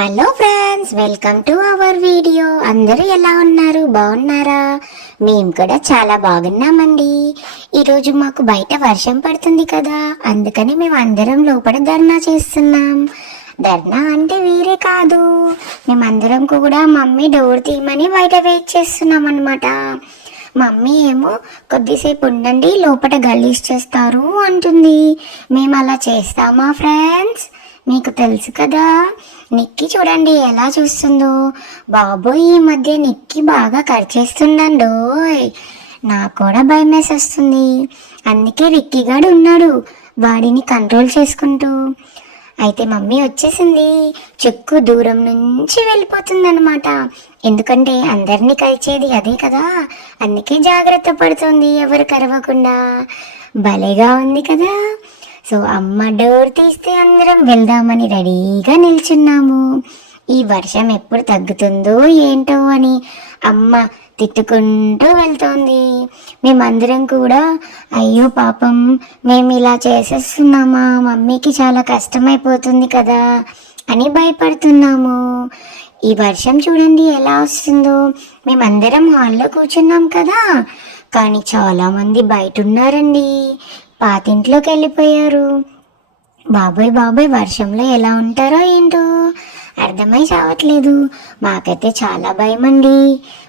Hello friends welcome to our video అందరూ ఎలా ఉన్నారు? బాగున్నారా? మేము కూడా చాలా బాగున్నామండి. ఈరోజు మాకు బయట వర్షం పడుతుంది కదా. అందుకని మేము అందరం లోపల ధర్నా చేస్తున్నాం. ధర్నా అంటే వేరే కాదు. మేమందరం కూడా మమ్మీ డోర్ తీయమని బయట వెయిట్ చేస్తున్నాం అనమాట మమ్మీ ఏమో కొద్దిసేపు ఉండండి లోపల గలీజ్ చేస్తారు అంటుంది. మేము అలా చేస్తామా ఫ్రెండ్స్ మీకు తెలుసు కదా నిక్కి చూడండి ఎలా చూస్తుందో. బాబోయ్ ఈ మధ్య నిక్కి బాగా ఖర్చేస్తుందండోయ్ నాకు కూడా భయం వస్తుంది అందుకే రిక్కిగాడు ఉన్నాడు వాడిని కంట్రోల్ చేసుకుంటూ. అయితే మమ్మీ వచ్చేసింది. చెక్కు దూరం నుంచి వెళ్ళిపోతుందన్నమాట. ఎందుకంటే అందరినీ కలిచేది అదే కదా. అందుకే జాగ్రత్త పడుతుంది ఎవరు కరవకుండా. భలేగా ఉంది కదా. సో అమ్మ డోర్ తీస్తే అందరం వెళ్దామని రెడీగా నిల్చున్నాము. ఈ వర్షం ఎప్పుడు తగ్గుతుందో ఏంటో అని అమ్మ తిట్టుకుంటూ వెళ్తోంది. మేమందరం కూడా అయ్యో పాపం మేము ఇలా చేసేస్తున్నామా మమ్మీకి చాలా కష్టమైపోతుంది కదా అని భయపడుతున్నాము. ఈ వర్షం చూడండి ఎలా వస్తుందో. మేమందరం హాల్లో కూర్చున్నాం కదా. కానీ చాలామంది బయట ఉన్నారండి. పాతింట్లోకి వెళ్ళిపోయారు బాబాయ్ బాబాయ్ వర్షంలో ఎలా ఉంటారో ఏంటో అర్థమై చావట్లేదు. మాకైతే చాలా భయం అండి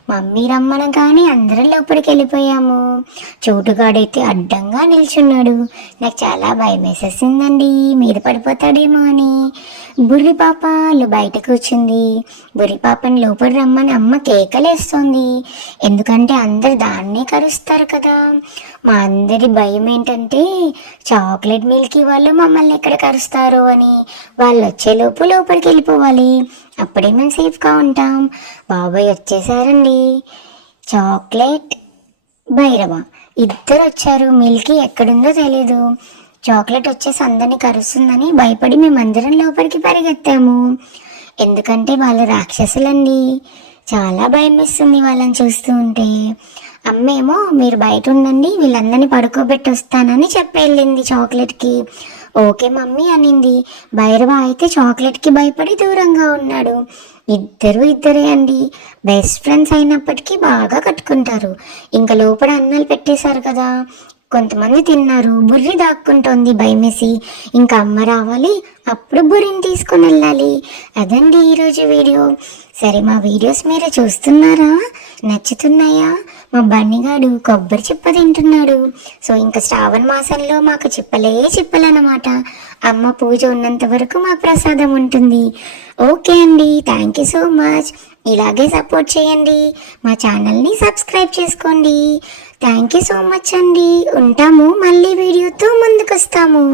మమ్మీ రమ్మన కానీ అందరం లోపలికి వెళ్ళిపోయాము. చోటుగాడైతే అడ్డంగా నిల్చున్నాడు. నాకు చాలా భయం వేసేసిందండి. మీద పడిపోతాడేమో అని. బుర్రి పాప బయట కూర్చుంది. బుర్రి పాపని లోపల రమ్మని అమ్మ కేకలేస్తుంది. ఎందుకంటే అందరు దాన్నే కరుస్తారు కదా. మా అందరి భయం ఏంటంటే చాక్లెట్ మిల్కీ వాళ్ళు మమ్మల్ని ఎక్కడ కరుస్తారు అని. వాళ్ళు వచ్చేలోపు లోపలికి వెళ్ళిపోవాలి. అప్పుడే మేము సేఫ్గా ఉంటాం. బాబాయ్ వచ్చేసారండి. చాక్లెట్ భైరవ ఇద్దరు వచ్చారు. మిల్కీ ఎక్కడుందో తెలీదు. చాక్లెట్ వచ్చేసి అందరిని కరుస్తుందని భయపడి మేమందరం లోపలికి పరిగెత్తాము. ఎందుకంటే వాళ్ళు రాక్షసులండి. చాలా భయం వేస్తుంది వాళ్ళని చూస్తూ ఉంటే. అమ్మేమో మీరు బయట ఉండండి వీళ్ళందరినీ పడుకోబెట్టి వస్తానని చెప్పి వెళ్ళింది చాక్లెట్కి. ఓకే మమ్మీ అనింది. భైరవ అయితే చాక్లెట్కి భయపడి దూరంగా ఉన్నాడు. ఇద్దరు ఇద్దరే అండి. బెస్ట్ ఫ్రెండ్స్ అయినప్పటికీ బాగా కట్టుకుంటారు. ఇంకా లోపల అన్నాలు పెట్టేశారు కదా. కొంతమంది తిన్నారు. బుర్రి దాక్కుంటోంది భయమేసి. ఇంకా అమ్మ రావాలి. అప్పుడు బుర్రిని తీసుకుని వెళ్ళాలి. అదండి ఈరోజు వీడియో. సరే మా వీడియోస్ మీరు చూస్తున్నారా? నచ్చుతున్నాయా? మా బన్నిగాడు కొబ్బరి చిప్ప తింటున్నాడు. సో ఇంకా శ్రావణ మాసంలో మాకు చిప్పలే చిప్పలన్నమాట. అమ్మ పూజ ఉన్నంత వరకు మాకు ప్రసాదం ఉంటుంది. ఓకే అండి. థ్యాంక్ యూ సో మచ్ ఇలాగే సపోర్ట్ చేయండి. మా ఛానల్ని సబ్స్క్రైబ్ చేసుకోండి. థ్యాంక్ యూ సో మచ్ అండి. ఉంటాము మళ్ళీ వీడియోతో ముందుకొస్తాము.